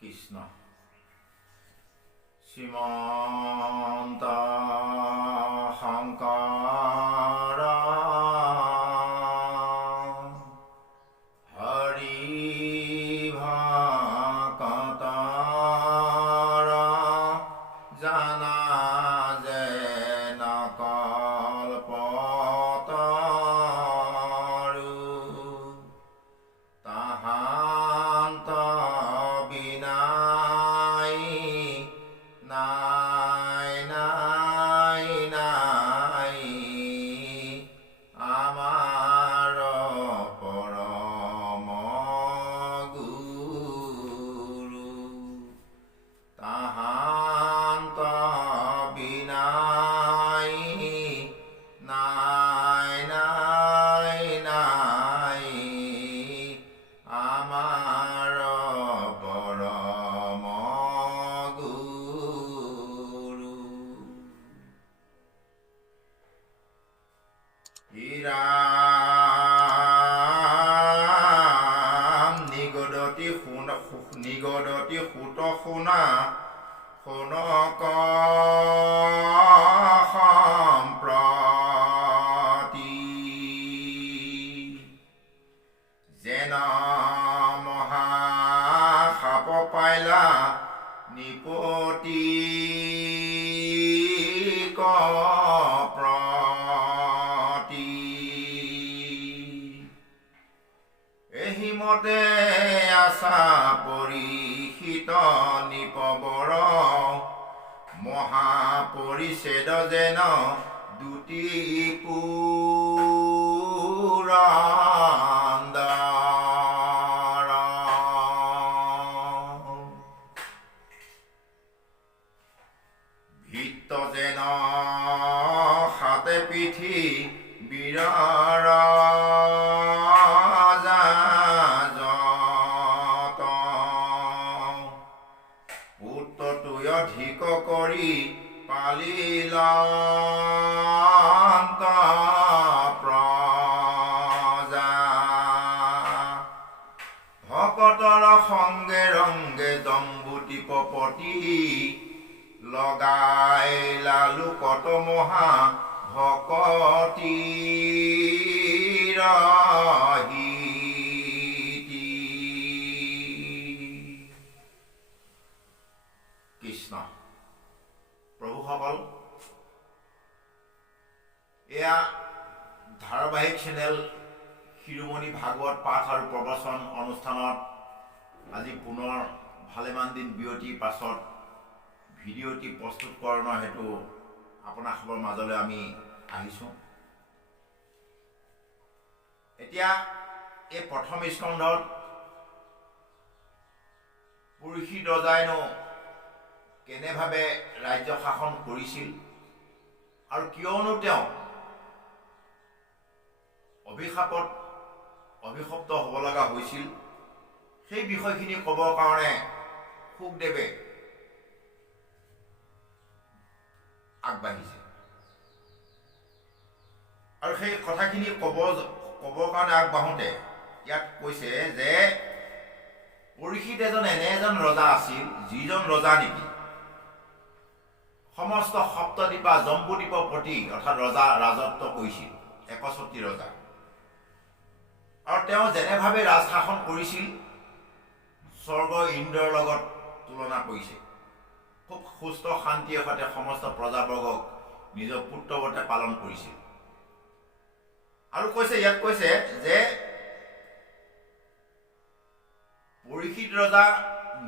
কৃষ্ণ শ্ৰীমন্ত শংকৰ হৰি ভকতৰ জানা যে নকল্পতৰু তাহান্ত বিনাই নাই নাই নাই আমাৰ পৰম গুৰু তাহান্ত বিনাই নাই নাই নাই আমাৰ পৰম গুৰু ৰাম নিগদতি সুত শুনা শুনক সম্প্ৰতি যেন মহাসাপ পাইলা নিপতি প্ৰতি এহিমতে আশা পৰিহিত নিপবৰ মহাপৰিচ্ছেদ যেন দুটি পুৰন্দৰ ভিত্ত যেন হাতে পিঠি বীৰৰ অধিক কৰি পালিলান্ত প্ৰজা ভকতৰ সংগে ৰংগে জম্বুটিপতি লগাই লালু কত মহা ভকতিৰ কৃষ্ণ প্ৰভুসকল এয়া ধাৰাবাহিক চেনেল শিৰোমণি ভাগৱত পাঠ আৰু প্ৰবচন অনুষ্ঠানত আজি পুনৰ ভালেমান দিন বিৰতিৰ পাছত ভিডিঅ'টি প্ৰস্তুতকৰণৰ হেতু আপোনাসকলৰ মাজলৈ আমি আহিছোঁ। এতিয়া এই প্ৰথম স্কন্ধত পুৰুষী ৰজাইনো কেনেভাৱে ৰাজ্য শাসন কৰিছিল আৰু কিয়নো তেওঁ অভিশপ্ত হ'ব লগা হৈছিল সেই বিষয়খিনি ক'বৰ কাৰণে শুকদেৱে আগবাঢ়িছে আৰু সেই কথাখিনি ক'বৰ কাৰণে আগবাঢ়োতে ইয়াত কৈছে যে পৰীক্ষিত এনে এজন ৰজা আছিল যিজন ৰজা নেকি সমস্ত সপ্তদ্বীপা জম্বুদ্বীপৰ প্ৰতি অৰ্থাৎ ৰজা ৰাজত্ব কৰিছিল 61 ৰজা আৰু তেওঁ যেনেভাৱে ৰাজ শাসন কৰিছিল স্বৰ্গ ইন্দ্ৰৰ লগত তুলনা কৰিছে খুব সুস্থ শান্তিৰ সৈতে সমস্ত প্ৰজাবৰ্গক নিজৰ পুত্ৰৱতে পালন কৰিছিল আৰু ইয়াত কৈছে যে পৰীক্ষিত ৰজা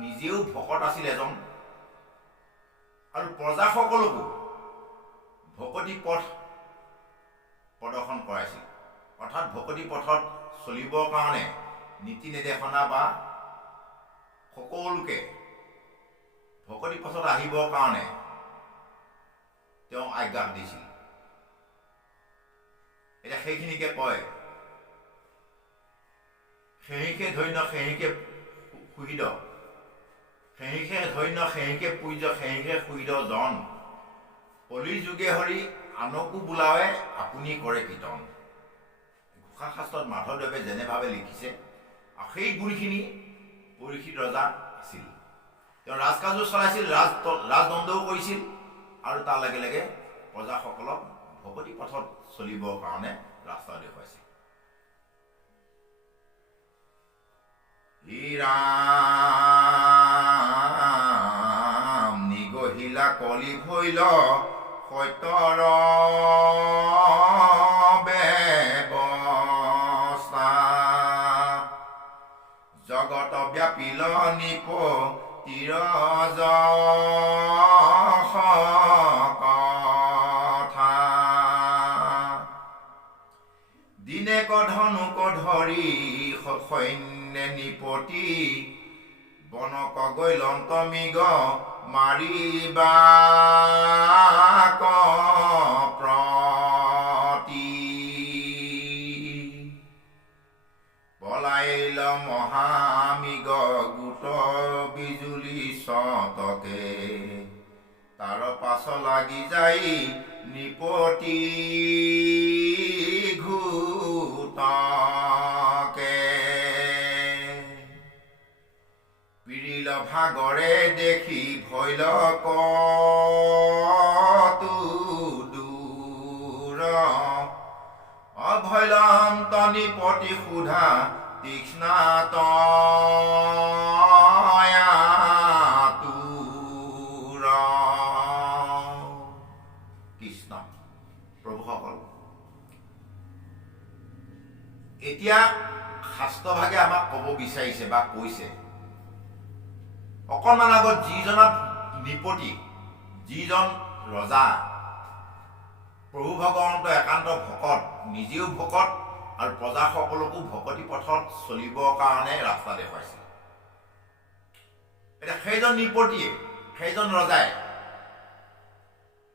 নিজেও ভকত আছিল এজন আৰু প্ৰজাসকলকো ভকতি পথ প্ৰদৰ্শন কৰাইছিল অৰ্থাৎ ভকতি পথত চলিবৰ কাৰণে নীতি নিৰ্দেশনা বা সকলোকে ভকতি পথত আহিবৰ কাৰণে তেওঁ আজ্ঞা দিছিল। এতিয়া সেইখিনিকে কয় সেহিকে ধন্য সেহিকে সুহিদ সেহিকে ধন্য সেহিকে পূজ্য সেহিকে সুহিদ জন কলি যুগে হৰি আনকো বোলাৱে আপুনি কৰে কীৰ্তন। ঘোষা শাস্ত্ৰত মাধৱদেৱে যেনেভাৱে লিখিছে সেই গুণখিনি পৰীক্ষিত ৰজা আছিল তেওঁ ৰাজকাজো চলাইছিল, ৰাজদণ্ডও কৰিছিল, আৰু তাৰ লগে লগে প্ৰজাসকলক ভকতি পথত চলিবৰ কাৰণে ৰাস্তা দেখুৱাইছিল। ৰাম নিগহিলা কলি ভৈল সত্যৰ ব্যৱস্থা, জগত ব্যাপিল নিপ তিৰজ কথা, দিনেক ধনুক ধৰি সৈন্যে নিপতি, বনক গৈলন্ত মৃগ মাৰিবা প্ৰতি, পলাইল মহামৃগ গোট বিজুলি চতকে, তাৰ পাছ লাগি যাই নিপতি ঘূতকে, পিৰিল ভাগৰে দেখি ভৈল কতু দূৰ, অভৈলন্ত নিপতি সোধা তীক্ষ্ণাত কৃষ্ণ। প্ৰভুসকল, এতিয়া শাস্ত্ৰভাগে আমাক ক'ব বিচাৰিছে বা কৈছে, অকণমান আগত যিজনা নিপতি, যিজন ৰজা, প্ৰভু ভগৱন্ত একান্ত ভকত, নিজেও ভকত আৰু প্ৰজাসকলকো ভকতি পথত চলিবৰ কাৰণে ৰাস্তা দেখুৱাইছিল। এতিয়া সেইজন নিপতিয়ে, সেইজন ৰজাই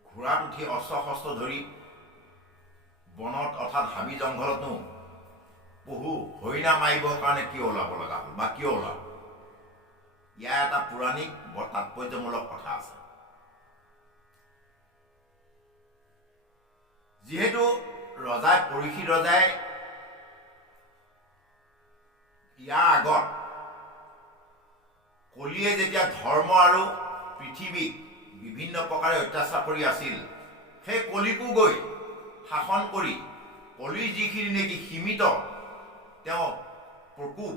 ঘোঁৰাত উঠি অস্ত্ৰ শস্ত্ৰ ধৰি বনত অৰ্থাৎ হাবি জংঘলতো পহু হৰিণা মাৰিবৰ কাৰণে কিয় ওলাব লগা হ'ল বা কিয় ওলাব? ইয়াৰ এটা পৌৰাণিক বৰ তাৎপৰ্যমূলক কথা আছে। যিহেতু পৰীক্ষিত ৰজাই ইয়াৰ আগত কলিয়ে যেতিয়া ধৰ্ম আৰু পৃথিৱীক বিভিন্ন প্ৰকাৰে অত্যাচাৰ কৰি আছিল, সেই কলিকো গৈ শাসন কৰি কলিৰ যিখিনি নেকি সীমিত তেওঁ প্ৰকোপ,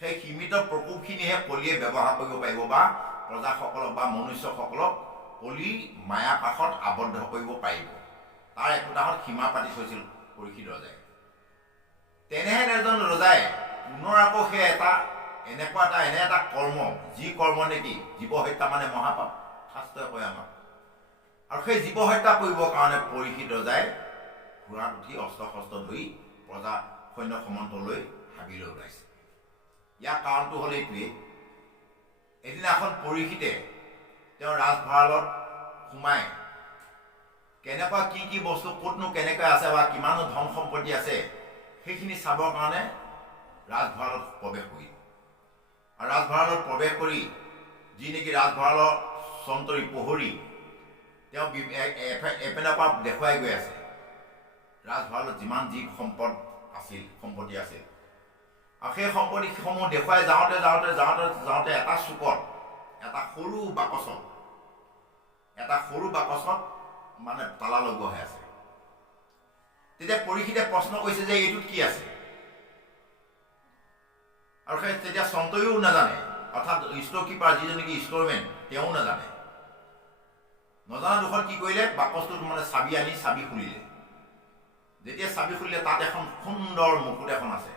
সেই সীমিত প্ৰকোপখিনিহে কলিয়ে ব্যৱহাৰ কৰিব পাৰিব বা প্ৰজাসকলক বা মনুষ্যসকলক কলি মায়া পাশত আবদ্ধ কৰিব পাৰিব। তাৰ একোটাহত সীমা পাতি থৈছিল পৰীক্ষিত ৰজাই। তেনেহেন এজন ৰজাই পুনৰ আকৌ সেই এনে এটা কৰ্ম, যি কৰ্ম নেকি জীৱ হত্যা মানে মহাপাপ, শাস্ত্ৰই কয় আমাক। আৰু সেই জীৱ হত্যা কৰিবৰ কাৰণে পৰীক্ষিত ৰজাই ঘোঁৰাত উঠি অস্ত্ৰ শস্ত্ৰ ধৰি প্ৰজা সৈন্য সমন্তলৈ হাবিলৈ ওলাইছে। ইয়াৰ কাৰণটো হ'ল এইটোৱেই, এদিনাখন পৰীক্ষিতে তেওঁ ৰাজভঁৰালত সোমাই কেনেকুৱা কি বস্তু ক'তনো কেনেকৈ আছে বা কিমানো ধন সম্পত্তি আছে সেইখিনি চাবৰ কাৰণে ৰাজভঁৰালত প্ৰৱেশ কৰিল। আৰু ৰাজভঁৰালত প্ৰৱেশ কৰি যি নেকি ৰাজভঁৰালৰ চন্তৰী প্ৰহৰী তেওঁ এপেনৰ পৰা দেখুৱাই গৈ আছে ৰাজভঁৰালত যিমান যি সম্পত্তি আছিল। আৰু সেই সম্পত্তিসমূহ দেখুৱাই যাওঁতে এটা চুকত এটা সৰু বাকচত মানে তালা লগোৱা হৈ আছে। তেতিয়া পৰীক্ষিতে প্ৰশ্ন কৰিছে যে এইটোত কি আছে? আৰু সেই তেতিয়া চন্তৰীও নাজানে, অৰ্থাৎ ষ্ট'ৰ কিপাৰ যিজন নেকি ষ্ট'ৰমেন তেওঁ নাজানে। নজনা দুখত কি কৰিলে, বাকচটোত মানে চাবি খুলিলে। যেতিয়া চাবি খুলিলে তাত এখন সুন্দৰ মুকুট এখন আছে।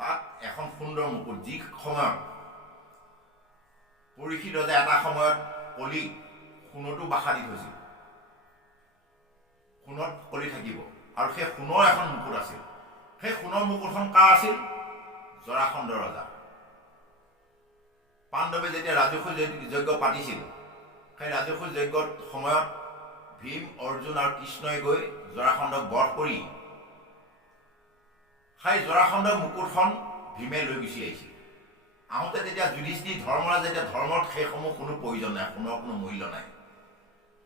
তাত এখন সুন্দৰ মুকুট, যি সময়ত পৰীক্ষিত ৰজাই এটা সময়ত কলিক সোণতো বাসা দি থৈছিল, সোণত কলি থাকিব, আৰু সেই সোণৰ এখন মুকুট আছিল। সেই সোণৰ মুকুটখন কাৰ আছিল? জৰাসন্ধ ৰজা। পাণ্ডৱে যেতিয়া ৰাজসূয় যজ্ঞ পাতিছিল, সেই ৰাজসূয় যজ্ঞৰ সময়ত ভীম, অৰ্জুন আৰু কৃষ্ণই গৈ জৰাসন্ধক বধ কৰি সেই জৰাসন্ধৰ মুকুটখন ভীমে লৈ গুচি আহিছিল। আহোঁতে তেতিয়া যুধিষ্ঠিৰ ধৰ্মৰাজ, যেতিয়া ধৰ্মত সেইসমূহ কোনো প্ৰয়োজন নাই, সোণৰ কোনো মূল্য নাই,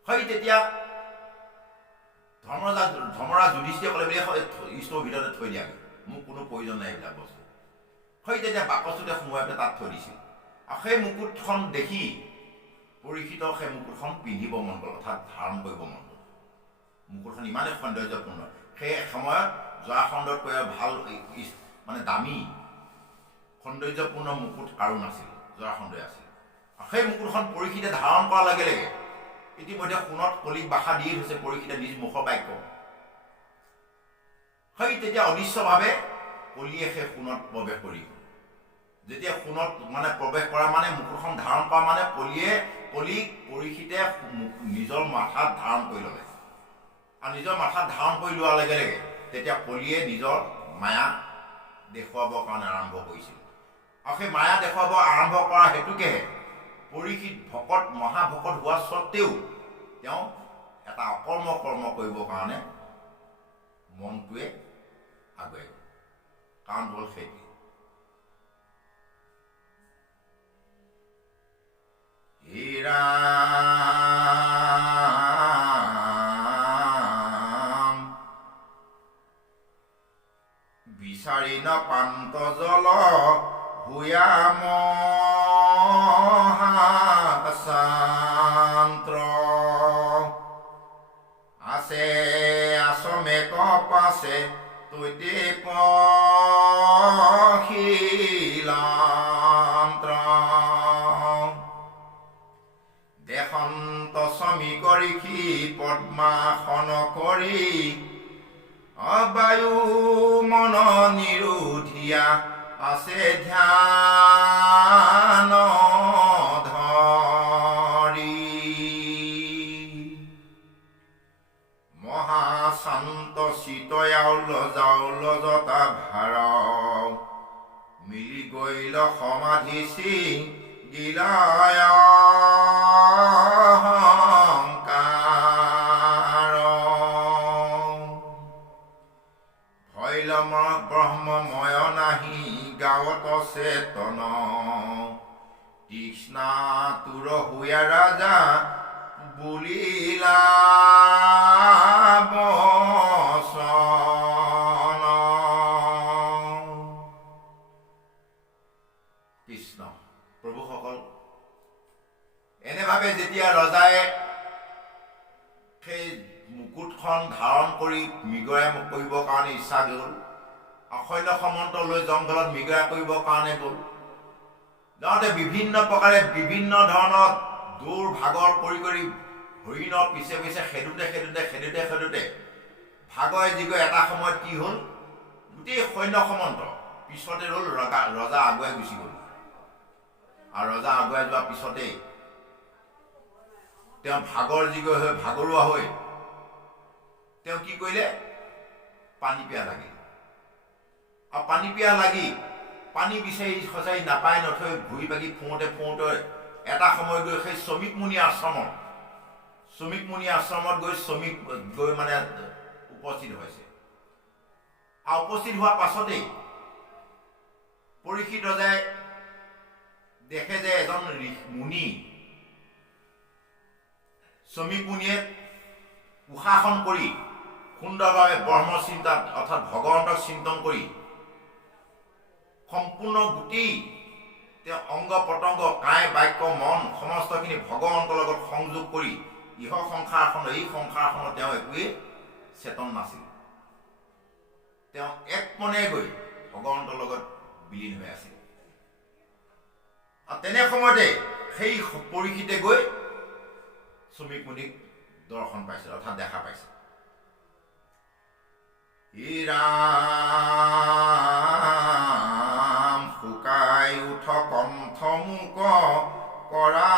সেই তেতিয়া ধৰ্মৰাজ যুধিষ্ঠিৰে ক'লে বুলি ঈশ্বৰৰ ভিতৰতে থৈ দিয়াগৈ, মোক কোনো প্ৰয়োজন নাই এইবিলাক বস্তু। সেই তেতিয়া বাকচটোতে সোমোৱাই পেলাই তাত থৈ দিছিল। সেই মুকুটখন দেখি পৰীক্ষিতৰ সেই মুকুটখন পিন্ধিব মন গ'ল, অৰ্থাৎ ধাৰণ কৰিব মন গ'ল। মুকুটখন ইমানেই সৌন্দৰ্যপূৰ্ণ। সেই সময়ত জৰাসন্ধতকৈ ভাল মানে দামী সৌন্দৰ্যপূৰ্ণ মুকুট কাৰো নাছিল, জৰাসন্ধই আছিল। সেই মুকুটখন পৰীক্ষিতে ধাৰণ কৰাৰ লগে লগে ইতিমধ্যে সোণত কলিক বাসা দি থৈছে পৰীক্ষিতে নিজ মুখৰ বাক্য। সেই তেতিয়া অনিচ্ছভাৱে কলিয়ে সেই সোণত প্ৰৱেশ কৰি, যেতিয়া সোণত মানে প্ৰৱেশ কৰা মানে মুকুটখন ধাৰণ কৰা মানে কলিক পৰীক্ষিতে নিজৰ মাথাত ধাৰণ কৰি ল'লে। আৰু নিজৰ মাথাত ধাৰণ কৰি লোৱাৰ লগে লগে তেতিয়া কলিয়ে নিজৰ মায়া দেখুৱাবৰ কাৰণে আৰম্ভ কৰিছিল। আৰু সেই মায়া দেখুৱাব আৰম্ভ কৰা হেতুকেহে পৰীক্ষিত ভকত মহাভকত হোৱা স্বত্তেও তেওঁ এটা অকৰ্ম কৰ্ম কৰিবৰ কাৰণে মনটোৱে আগুৱাই গ'ল। কাৰণ হ'ল সেইটো বিচাৰি নপান্ত জল ভূয়াম শান্ত্ৰ আছে আসমে কপাছে তৈতে পশিলান্ত্ৰ দেশন্ত সমী কৰি সি পদ্মাসন কৰি অবায়ু মন নিৰোধিয়া আছে ধ্যান ধৰি মহাশান্ত চিতয়াও লজতা ভাৰ মিলি গৈল সমাধি সিং গিলায় ব্ৰহ্মময় নাহি গাঁৱত চেতন তৃষ্ণা তুৰ হুয়া ৰাজা বুলিলা বচন। কৃষ্ণ প্ৰভুসকল, এনেভাৱে যেতিয়া ৰজাই সেই মুকুটখন ধাৰণ কৰি মৃগয়া কৰিবৰ কাৰণে ইচ্ছা গ'ল, সৈন্য সমন্ত লৈ জংঘলত মৃগয়া কৰিবৰ কাৰণে গ'ল। যাওঁতে বিভিন্ন প্ৰকাৰে বিভিন্ন ধৰণৰ দৌৰ ভাগৰ কৰি হৰিণৰ পিছে পিছে খেদোতে ভাগৰে যিগৈ এটা সময়ত কি হ'ল, গোটেই সৈন্য সমন্ত পিছতে ৰ'ল, ৰজা আগুৱাই গুচি গ'ল। আৰু ৰজা আগুৱাই যোৱাৰ পিছতেই তেওঁ ভাগৰুৱা হৈ তেওঁ কি কৰিলে, পানী পিয়াহ লাগিল। আৰু পানী পিয়াহ লাগি পানী বিচাৰি নাপাই নথৈ ঘূৰি বাগি ফুৰোঁতে এটা সময় গৈ সেই শ্ৰমিক মুনি আশ্ৰমত গৈ মানে উপস্থিত হৈছে। আৰু উপস্থিত হোৱাৰ পাছতেই পৰীক্ষিত ৰজাই দেখে যে এজন মুনি, শ্ৰমিক মুনিয়ে উশাসন কৰি সুন্দৰভাৱে ব্ৰহ্ম চিন্তাত অৰ্থাৎ ভগৱন্তক চিন্তন কৰি সম্পূৰ্ণ গোটেই তেওঁ অংগ পতংগ কায় বাক্য মন সমস্তখিনি ভগৱন্তৰ লগত সংযোগ কৰি এই সংসাৰখনত তেওঁ একোৱেই চেতন নাছিল। তেওঁ এক মনে গৈ ভগৱন্তৰ লগত বিলীন হৈ আছিল। আৰু তেনে সময়তে সেই পৰীক্ষিতে গৈ শ্ৰমিক মুনিক দৰ্শন পাইছে, অৰ্থাৎ দেখা পাইছে। ৰাম শুকাই উঠ কণ্ঠ মুক কৰা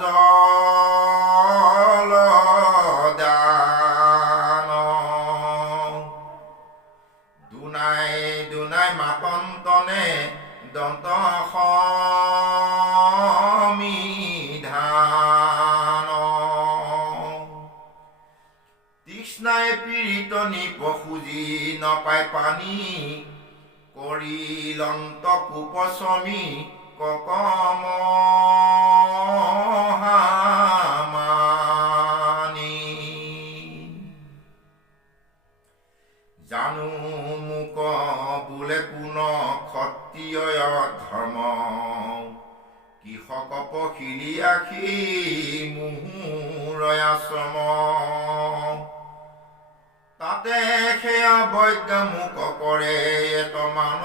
জলদান দুনাই মাতন্তনে দন্ত সমিধান তৃষ্ণাই পীড়িত নিপখুজি নপায় পানী কৰিলন্ত কুপচমি ককমহামানি জানো মোক বোলে কোন ক্ষত্ৰিয় ধৰ্ম কৃষক পখিলি আখি মুহুৰয়া শ্ৰম তাতে সেয়া বৈজ্ঞামুক কৰে এত মান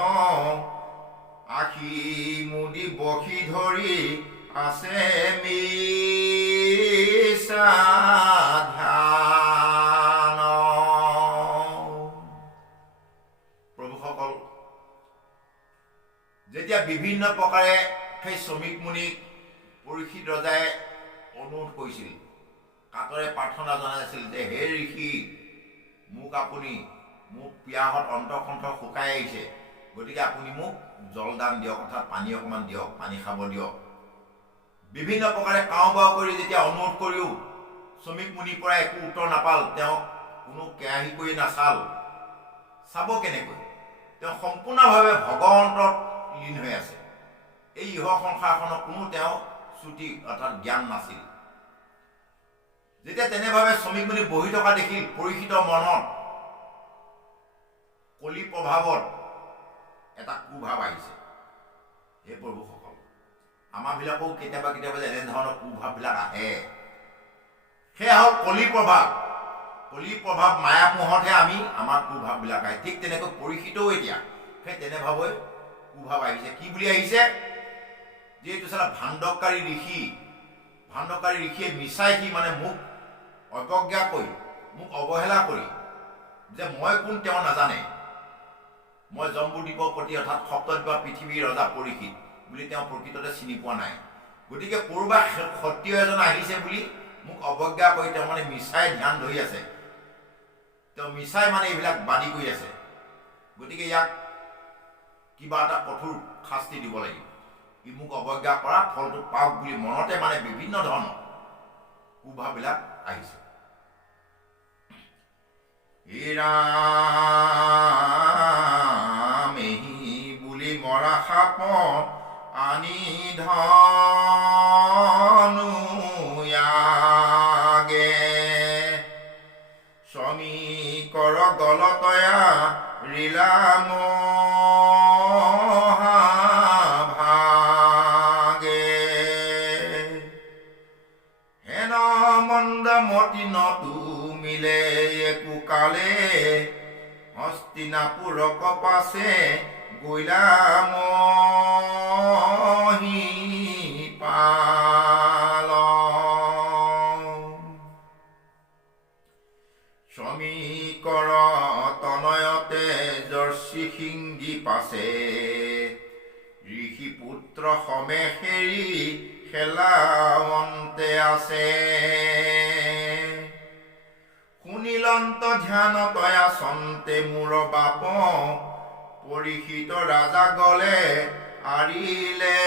আখি মুদি বখি ধৰি আছে মিছা ধ্যান। প্ৰভুসকল, যেতিয়া বিভিন্ন প্ৰকাৰে সেই শ্ৰমিক মুনিক পৰীক্ষিত ৰজাই অনুৰোধ কৰিছিল, কাতৰে প্ৰাৰ্থনা জনাইছিল যে হে ঋষি, মোক আপুনি মোক পিয়াহত অন্তঃকণ্ঠ শুকাই আহিছে, গতিকে আপুনি মোক জলদান দিয়ক, অৰ্থাৎ পানী অকণমান দিয়ক, পানী খাব দিয়ক। বিভিন্ন প্ৰকাৰে কাওঁ বাওঁ কৰি যেতিয়া অনুৰোধ কৰিও শ্ৰমিক মুনিৰ পৰা একো উত্তৰ নাপাল, তেওঁক কোনো কেৰাহী কৰি নাচাল, চাব কেনেকৈ? তেওঁ সম্পূৰ্ণভাৱে ভগৱন্তত লীন হৈ আছে। এই ইহ সংসাৰখনৰ কোনো তেওঁ শ্ৰুতি অৰ্থাৎ জ্ঞান নাছিল। যেতিয়া তেনেভাৱে শ্ৰমিক মুনি বহি থকা দেখিল, পৰীক্ষিত মনত কলি প্ৰভাৱত এটা কুভাৱ আহিছে। হে প্ৰভুসকল, আমাৰবিলাকো কেতিয়াবা কেতিয়াবা এনেধৰণৰ কুভাৱবিলাক আহে। সেয়া হওক কলি প্ৰভাৱ। কলি প্ৰভাৱ মায়ামোহতহে আমাৰ কুভাৱবিলাক আহে। ঠিক তেনেকৈ পৰীক্ষিতও এতিয়া সেই তেনেভাৱে কুভাৱ আহিছে। কি বুলি আহিছে? যিহেতু চালা ভাণ্ডকাৰী ঋষিয়ে মিছাই সি মানে মোক অৱজ্ঞা কৰি, মোক অৱহেলা কৰি যে মই কোন তেওঁ নাজানে, মই জম্বুদ্বীপৰ প্ৰতি অৰ্থাৎ সপ্তদ্বীপৰ পৃথিৱীৰ ৰজা পৰীক্ষিত বুলি তেওঁ প্ৰকৃততে চিনি পোৱা নাই। গতিকে ক'ৰবাত সত্য এজন আহিছে বুলি মোক অৱজ্ঞা কৰি তেওঁ মানে মিছাই ধ্যান ধৰি আছে, তেওঁ মিছাই মানে এইবিলাক বাদি কৰি আছে। গতিকে ইয়াক কিবা এটা কঠোৰ শাস্তি দিব লাগিব। ই মোক অৱজ্ঞা কৰা ফলটো পাওক বুলি মনতে মানে বিভিন্ন ধৰণৰ কুভাৱবিলাক আহিছে। ৰামেহি বুলি মৰা সাপ আনি ধনুয়াগে শ্ৰমিকৰ গলতয়া ৰিলাম মতি নতু মিলে একো কালে হস্তিনাপুৰক পাছে গৈলা মহিপাল শ্ৰমিকৰ তনয়তে জৰ্চি সিংগী পাছে ঋষি পুত্ৰ সমেশেৰি খেলাৱন্তে আছে শুনিলন্ত ধ্যান তয়া সন্তে মূৰ বাপ পৰীক্ষিত ৰাজা গলে আৰিলে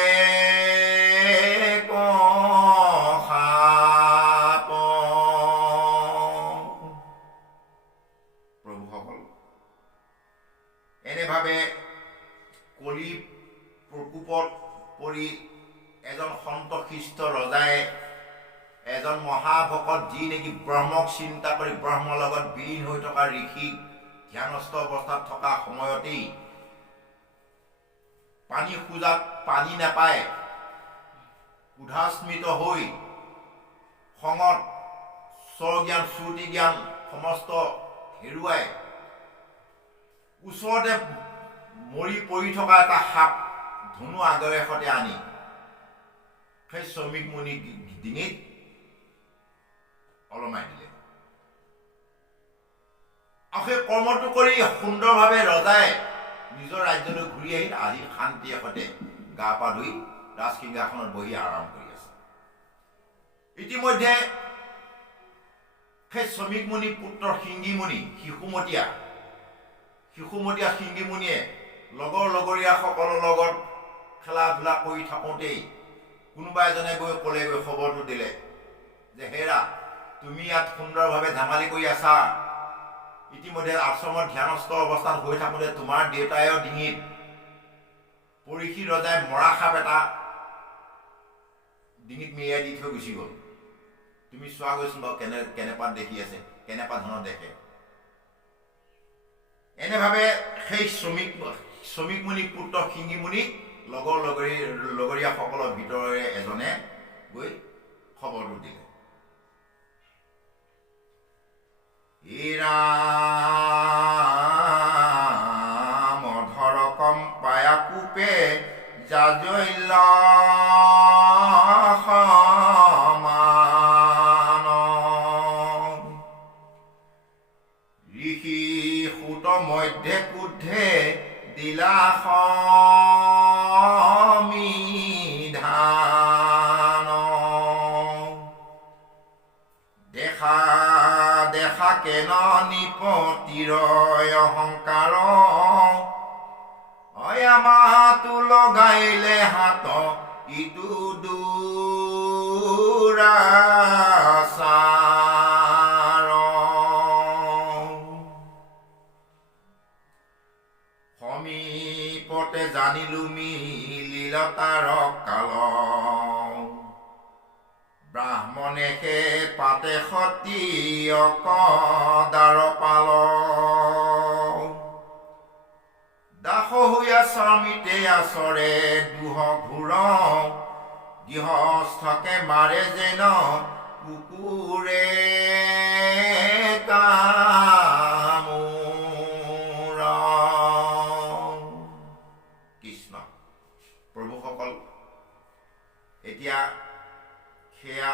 কসাপ। প্ৰভুসকল, এনেভাৱে কলি প্ৰকোপত পৰি এজন সন্তশিষ্ট ৰজাই এজন মহাভকত, যি নেকি ব্ৰহ্মক চিন্তা কৰি ব্ৰহ্মৰ লগত বিলীন হৈ থকা ঋষিক ধ্যানস্থ অৱস্থাত থকা সময়তেই পানী খোজাত পানী নাপায় উদাস্মিত হৈ খঙত স্বজ্ঞান শ্ৰুতি জ্ঞান সমস্ত হেৰুৱাই ওচৰতে মৰি পৰি থকা এটা সাপ ধনু আগৰেখতে আনি সেই শ্ৰমিক মুনি ডিঙিত অলমাই দিলে। আৰু সেই কৰ্মটো কৰি সুন্দৰভাৱে ৰজাই নিজৰ ৰাজ্যলৈ ঘূৰি আহিল। আজি শান্তিৰে সৈতে গা পা ধুই ৰাজসিংহাসনত বহি আৰাম কৰি আছে। ইতিমধ্যে সেই শ্ৰমিক মুনি পুত্ৰ সিংগী মুনি শিশুমতীয়া সিংগী মুনিয়ে লগৰীয়াসকলৰ লগত খেলা ধূলা কৰি থাকোঁতেই কোনোবা এজনে গৈ ক'লেগৈ, খবৰটো দিলে যে হেৰা, তুমি ইয়াত সুন্দৰভাৱে ধেমালি কৰি আছা, ইতিমধ্যে আশ্ৰমত ধ্যানস্থ অৱস্থাত হৈ থাকোঁতে তোমাৰ দেউতায়ৰ ডিঙিত পৰীক্ষিত ৰজাই মৰা সাপ এটা ডিঙিত মেৰিয়াই দি থৈ গুচি গ'ল। তুমি চোৱা গৈছিল বাৰু কেনেপাত দেখি আছে, কেনেপা ধৰণৰ দেখে। এনেভাৱে সেই শ্ৰমিক মুনি পুত্ৰ সিংগী মুনিক লগৰীয়াসকলৰ ভিতৰৰে এজনে গৈ খবৰটো দিলে। ৰাম অধৰকম পায়া কোপে জাজৈল সমান ঋষি সুত মধ্যে কুদ্ধে দিলা সমিধান দেখা দেখা কেন নিপতিৰ অহংকাৰ অয়ামাতো লগাইলে হাত ইটো দুৰাচাৰ সমীপতে জানিলো মিলিলতাৰ কাল ব্ৰাহ্মণে সে পাতে সতী অকদাৰ পাল দাস হৈয়া স্বামীতে আচৰে দুহ ঘূৰ গৃহস্থকে মাৰে যেন কুকুৰে কামোৰ। কৃষ্ণ প্ৰভুসকল, এতিয়া সেয়া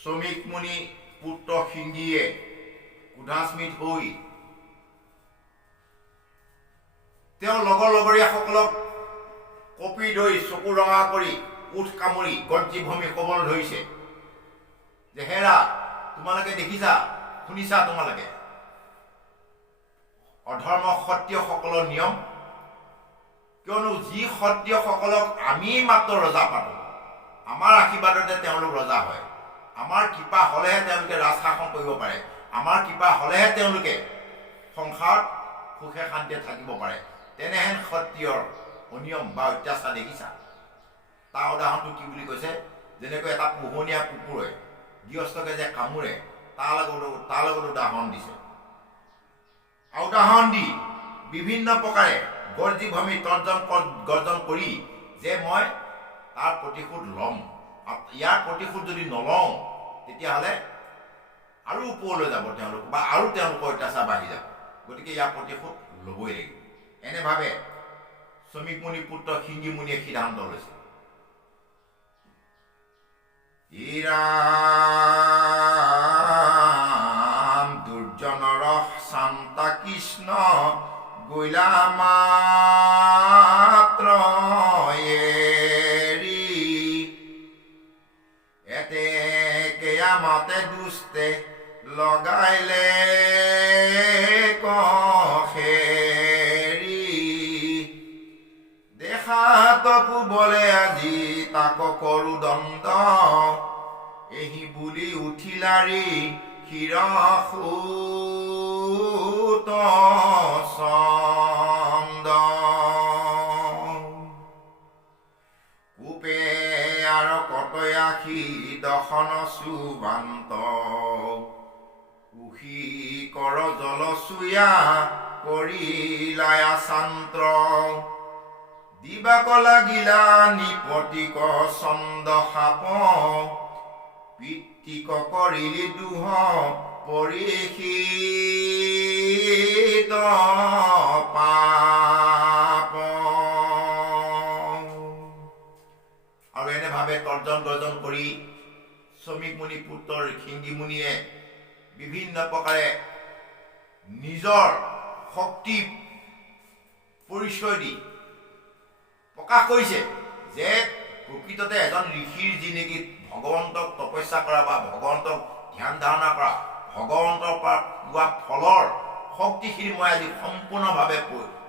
শ্ৰমিক মুনি পুত্ৰ সিংহীয়ে ক্ৰোধাস্মিত হৈ তেওঁৰ লগৰীয়াসকলক কপি দৈ চকু ৰঙা কৰি উঠ কামুৰি গৰ্জি ভূমি ক'বলৈ ধৰিছে যে হেৰা, তোমালোকে দেখিছা, শুনিছা, তোমালোকে অধৰ্ম ক্ষত্ৰিয়সকলৰ নিয়ম। কিয়নো যি ক্ষত্ৰিয়সকলক আমি মাত্ৰ ৰজা পাতোঁ, আমাৰ আশীৰ্বাদতে তেওঁলোক ৰজা হয়, আমাৰ কৃপা হ'লেহে তেওঁলোকে ৰাজশাসন কৰিব পাৰে, আমাৰ কৃপা হ'লেহে তেওঁলোকে সংসাৰত সুখে শান্তিয়ে থাকিব পাৰে, তেনেহেন ক্ষত্ৰিয়ৰ অনিয়ম বা অত্যাচাৰ দেখিছা। তাৰ উদাহৰণটো কি বুলি কৈছে, যেনেকৈ এটা পোহনীয়া কুকুৰে গৃহস্থকে যে কামোৰে, তাৰ লগত উদাহৰণ দিছে। আৰু উদাহৰণ দি বিভিন্ন প্ৰকাৰে গৰ্জি ভূমি গৰ্জন কৰি যে মই তাৰ প্ৰতিশোধ ল'ম, ইয়াৰ প্ৰতিশোধ যদি নলওঁ তেতিয়াহ'লে আৰু ওপৰলৈ যাব তেওঁলোক, বা আৰু তেওঁলোকৰ অত্যাচাৰ বাঢ়ি যাব, গতিকে ইয়াৰ প্ৰতিশোধ ল'বই লাগিব। এনেভাৱে শ্ৰমিক মুনি পুত্ৰ সিংহী মুনিয়ে সিদ্ধান্ত লৈছে। ৰাম দুৰ্জনৰ শান্তা কৃষ্ণ গৈলা মাত্ৰ এৰি এতেকে আমতে দুষ্টে লগাইলে কখেৰি দেখাত পুবলে আজি তাক কৰো দণ্ড এহি বুলি উঠিলাৰি শিৰসূত চন্দ কোপে আৰু কটয়াসী দশন সুবান্ত কুশী কৰ জলচুয়া কৰিলায়া শান্ত্ৰ দিবাক লাগিলা নিপতিক চন্দ সাপ পিতৃক কৰিলি দুহ পৰিশিত পাপ। আৰু এনেভাৱে তৰ্জন গৰ্জন কৰি শ্ৰমিক মুনি পুত্ৰ সিংহী মুনিয়ে বিভিন্ন প্ৰকাৰে নিজৰ শক্তি পৰিচয় দি প্ৰকাশ কৰিছে যে প্ৰকৃততে এজন ঋষিৰ যি নেকি ভগৱন্তক তপস্যা কৰা বা ভগৱন্তক ধ্যান ধাৰণা কৰা, ভগৱন্তৰ পৰা পোৱা ফলৰ শক্তিখিনি মই আজি সম্পূৰ্ণভাৱে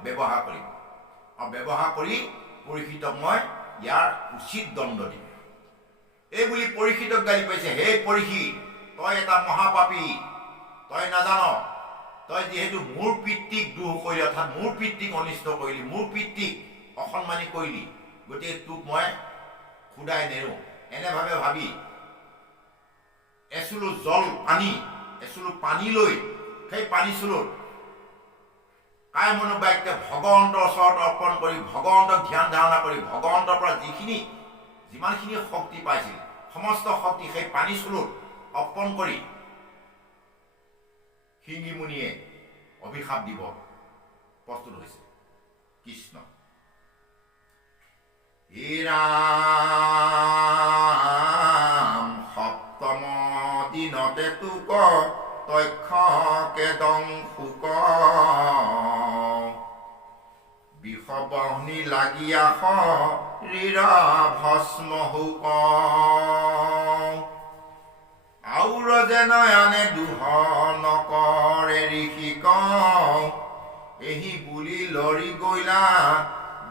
ব্যৱহাৰ কৰিম, আৰু ব্যৱহাৰ কৰি পৰীক্ষিতক মই ইয়াৰ উচিত দণ্ড দিম। এইবুলি পৰীক্ষিতক গালি পাইছে, হে পৰীক্ষিত, তই এটা মহাপাপী, তই নাজান, তই যিহেতু মোৰ পিতৃক দুখ কৰিলি, অৰ্থাৎ মোৰ পিতৃক অনিষ্ট কৰিলি, মোৰ পিতৃক অসন্মানী কৰিলি, গতিকে তোক মই খুদাই নেৰো। এনেভাৱে ভাবি এচুলো জল পানী, এচুলো পানী লৈ সেই পানী চুলোত কায় মনোবাক্যে ভগৱন্তৰ ওচৰত অৰ্পণ কৰি ভগৱন্তক ধ্যান ধাৰণা কৰি ভগৱন্তৰ পৰা যিমানখিনি শক্তি পাইছিল সমস্ত শক্তি সেই পানী চুলত অৰ্পণ কৰি শিঙি মুনিয়ে অভিশাপ দিব প্ৰস্তুত হৈছে কৃষ্ণ। হে ৰাম সপ্তম দিনতে তোক তক্ষকে দংশুক বিষবহ্নি লাগিয়া শৰীৰ ভস্ম হুক আউৰ যেন আনে দুহ নকৰে ঋষিক এহি বুলি লৰি গৈলা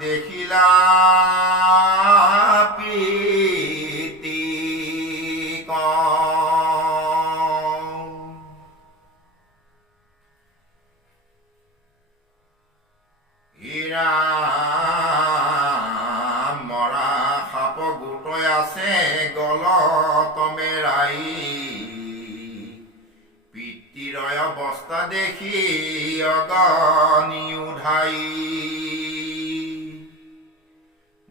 দেখিলা প্ৰীতিক। মৰা সাপ গোটই আছে গলত মেৰাই পিতৃৰ অৱস্থা দেখি অগনি উধাই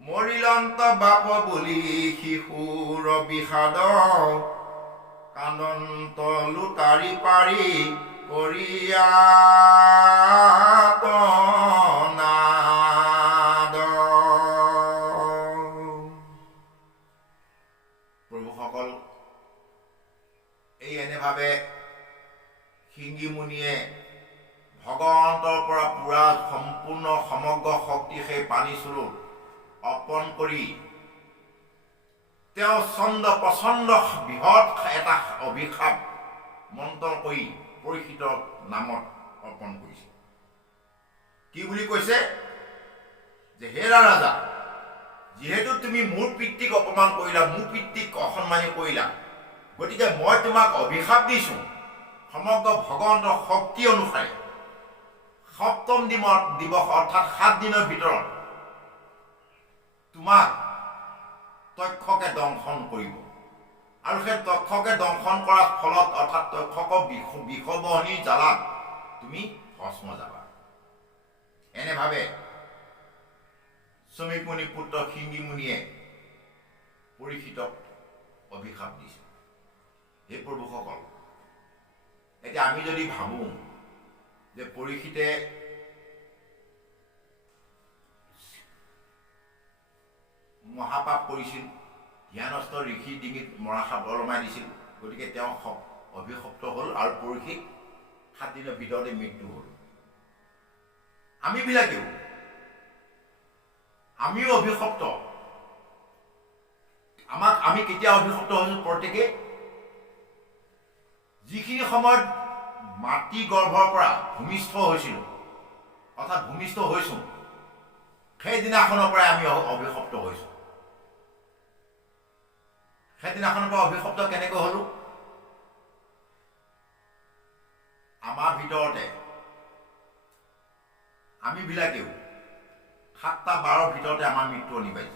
মৰিলন্ত বাপ বুলি শিশুৰ বিষাদ কান্দন্ত লুটাৰি পাৰি কৰিয়াত নাদ। প্ৰভুসকল, এই এনেভাৱে শিঙি মুনিয়ে ভগৱন্তৰ পৰা পুৰা সম্পূৰ্ণ সমগ্ৰ শক্তি সেই পানী চুলত অৰ্পণ কৰি তেওঁ প্ৰচণ্ড বৃহৎ এটা অভিশাপ মন্ত্ৰ কৰি পৰীক্ষিতৰ নামত অৰ্পণ কৰিছে। কি বুলি কৈছে যে হেৰা ৰাজা, যিহেতু তুমি মোৰ পিতৃক অপমান কৰিলা, মোৰ পিতৃক অসন্মানী কৰিলা, গতিকে মই তোমাক অভিশাপ দিছোঁ সমগ্ৰ ভগৱন্তৰ শক্তি অনুসাৰে সপ্তম দিৱস অৰ্থাৎ 7 দিনৰ ভিতৰত তোমাক তক্ষকে দংশন কৰিব আৰু সেই তক্ষকে দংশন কৰাৰ ফলত অৰ্থাৎ তক্ষকৰ বিষবহ্নিৰ জ্বালাত তুমি ভস্ম যাবা। এনেভাৱে শ্ৰমিক মুনিৰ পুত্ৰ শিঙি মুনিয়ে পৰীক্ষিতক অভিশাপ দিছে। এই প্ৰভুসকল, এতিয়া আমি যদি ভাবোঁ যে পৰীক্ষিতে মহাপাপ কৰিছিল, জ্ঞানস্থ ঋষিৰ ডিঙিত মৰা সাপ ওলমাই দিছিল, গতিকে তেওঁ অভিশপ্ত হ'ল আৰু পৰীক্ষিত 7 দিনৰ ভিতৰতে মৃত্যু হ'ল। আমিও অভিশপ্ত। আমি কেতিয়া অভিশপ্ত হৈছোঁ? প্ৰত্যেকে যিখিনি সময়ত মাতৃ গৰ্ভৰ পৰা ভূমিষ্ঠ হৈছিলোঁ অৰ্থাৎ ভূমিষ্ঠ হৈছোঁ, সেইদিনাখনৰ পৰাই আমি অভিশপ্ত হৈছোঁ। সেইদিনাখনৰ পৰা অভিশপ্ত কেনেকৈ হ'লোঁ? আমাৰ ভিতৰতে আমিবিলাকেও 7টা বাৰৰ ভিতৰতে আমাৰ মৃত্যু অনিবাৰ্য।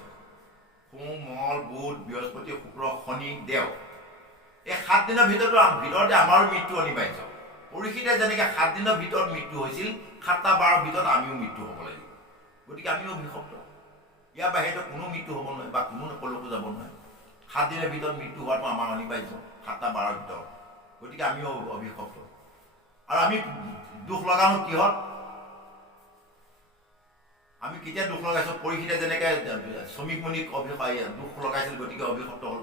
সোম, মঙল, বুধ, বৃহস্পতি, শুক্ৰ, শনি, দেও, এই 7 দিনৰ ভিতৰতে আমাৰো মৃত্যু অনিবাৰ্য। পৰীক্ষিতে যেনেকৈ 7 দিনৰ ভিতৰত মৃত্যু হৈছিল, 7টা বাৰৰ ভিতৰত আমিও মৃত্যু হ'ব লাগিব। গতিকে আমিও অভিশপ্ত। ইয়াৰ বাহিৰে কোনো মৃত্যু হ'ব নোৱাৰে বা কোনো কলৈকো যাব নোৱাৰে। 7 দিনৰ ভিতৰত মৃত্যু হোৱাটো আমাৰ অনিবাৰ্য, 7টা বাৰৰ ভিতৰত। গতিকে আমিও অভিশপ্ত। আৰু আমি দুখ লগানো কিহত? আমি কেতিয়া দুখ লগাইছোঁ? পৰীক্ষিতে যেনেকৈ শ্ৰমিক মুনিক দুখ লগাইছিল, গতিকে অভিশপ্ত হ'ল।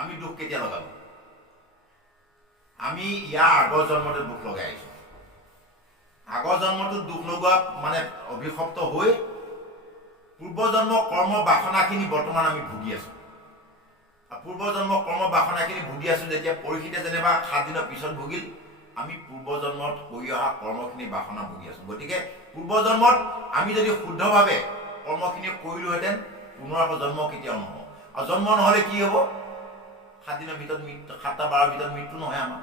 আমি দুখ কেতিয়া লগাব? আমি ইয়াৰ আগৰ জন্মতে দুখ লগাই আহিছোঁ। আগৰ জন্মটোত দুখ লগোৱা মানে অভিশপ্ত হৈ পূৰ্বজন্মৰ কৰ্ম বাসনাখিনি বৰ্তমান আমি ভুগি আছোঁ। পূৰ্বজন্মৰ কৰ্ম বাসনাখিনি ভুগি আছোঁ যেতিয়া পৰীক্ষিতে যেনিবা 7 দিনৰ পিছত ভুগিল, আমি পূৰ্বজন্মত কৰি অহা কৰ্মখিনি বাসনা ভুগি আছোঁ। গতিকে পূৰ্বজন্মত আমি যদি শুদ্ধভাৱে কৰ্মখিনি কৰিলোহেঁতেন, পুনৰ আকৌ জন্ম কেতিয়াও নহ'ব। আৰু জন্ম নহ'লে কি হ'ব? 7 দিনৰ ভিতৰত মৃত্যু, 7টা বাৰৰ ভিতৰত মৃত্যু নহয় আমাৰ।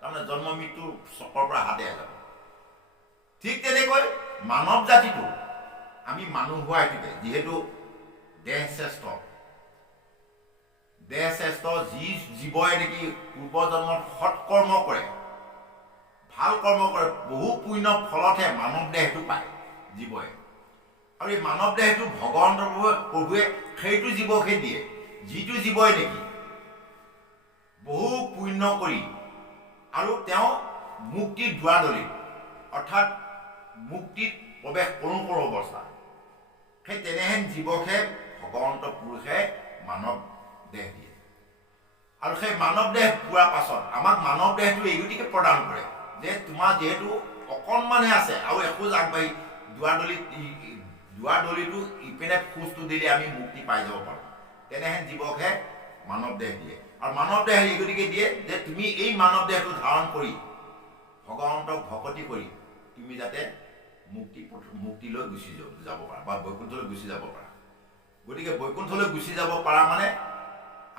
তাৰমানে জন্ম মৃত্যু চকৰ পৰা হাতে যাব। ঠিক তেনেকৈ মানৱ জাতিটো আমি মানুহ হোৱা হেতুকে, যিহেতু দেহ শ্ৰেষ্ঠ, যি জীৱই নেকি পূৰ্বজন্মত সৎকৰ্ম কৰে, ভাল কৰ্ম কৰে, বহু পুণ্যৰ ফলতহে মানৱ দেহটো পায় জীৱই। আৰু এই মানৱ দেহটো ভগৱন্তৰ প্ৰভুৱে সেইটো জীৱকহে দিয়ে, যিটো জীৱই নেকি বহু পুণ্য কৰি আৰু তেওঁ মুক্তিৰ দুৱাৰদলিত, অৰ্থাৎ মুক্তিত প্ৰৱেশ কৰোঁ কৰোঁ অৱস্থা, সেই তেনেহেন জীৱকহে ভগৱন্ত পুৰুষে মানৱ দেহ দিয়ে। আৰু সেই মানৱ দেহ পোৱাৰ পাছত আমাক মানৱ দেহটো এই গতিকে প্ৰদান কৰে যে তোমাৰ যিহেতু অকণমানহে আছে আৰু এখোজ আগবাঢ়ি দুৱাৰদলিটো ইপিনে খোজটো দিলে আমি মুক্তি পাই যাব পাৰোঁ, তেনেহেন জীৱকহে মানৱ দেহ দিয়ে। আৰু মানৱ দেহ এই গতিকে দিয়ে যে তুমি এই মানৱ দেহটো ধাৰণ কৰি ভগৱন্তক ভকতি কৰি তুমি যাতে মুক্তিলৈ গুচি যাব পাৰা বা বৈকুণ্ঠলৈ গুচি যাব পাৰা। গতিকে বৈকুণ্ঠলৈ গুচি যাব পাৰা মানে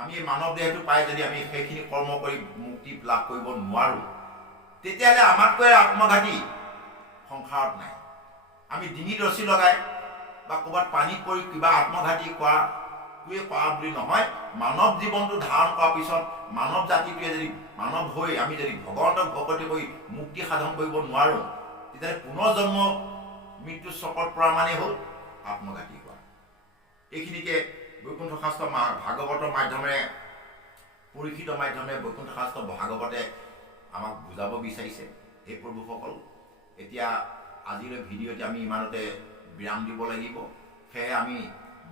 আমি এই মানৱ দেহটো পাই যদি আমি সেইখিনি কৰ্ম কৰি মুক্তি লাভ কৰিব নোৱাৰোঁ, তেতিয়াহ'লে আমাতকৈ আত্মঘাতী সংসাৰত নাই। আমি ডিঙিত ৰছী লগাই বা ক'ৰবাত পানীত পৰি কিবা আত্মঘাতী কৰাটোৱে কৰা বুলি নহয়। মানৱ জীৱনটো ধাৰণ কৰাৰ পিছত মানৱ জাতিটোৱে যদি মানৱ হৈ আমি যদি ভগৱন্তক ভকতি কৰি মুক্তি সাধন কৰিব নোৱাৰোঁ, তেতিয়াহ'লে পুনৰ্জন্ম মৃত্যু চক্ৰত পৰা মানে হ'ল আত্মঘাতী কৰা। এইখিনিকে বৈকুণ্ঠ শাস্ত্ৰ ভাগৱতৰ মাধ্যমেৰে, পৰীক্ষিতৰ মাধ্যমেৰে বৈকুণ্ঠ শাস্ত্ৰ ভাগৱতে আমাক বুজাব বিচাৰিছে। এই প্ৰভুসকল, এতিয়া আজিলৈ ভিডিঅ'টি আমি ইমানতে বিৰাম দিব লাগিব। সেয়েহে আমি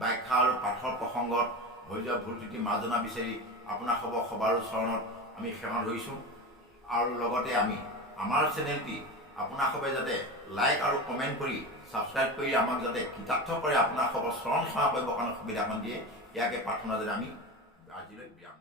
ব্যাখ্যা আৰু পাঠৰ প্ৰসংগত হৈ যোৱা ভুল ত্ৰুটি মাৰ্জনা বিচাৰি আপোনাৰ সবাৰো চৰণত আমি সেৱা ধৰিছোঁ। আৰু লগতে আমি আমাৰ চেনেলটি আপোনাসবে যাতে লাইক আৰু কমেণ্ট কৰি ছাবস্ক্ৰাইব কৰি আমাক যাতে কৃতাৰ্থ কৰে, আপোনাসবৰ চৰণ সেৱা কৰিবৰ কাৰণে সুবিধাকণ দিয়ে, ইয়াকে প্ৰাৰ্থনা যাতে আমি আজিলৈ বিৰাম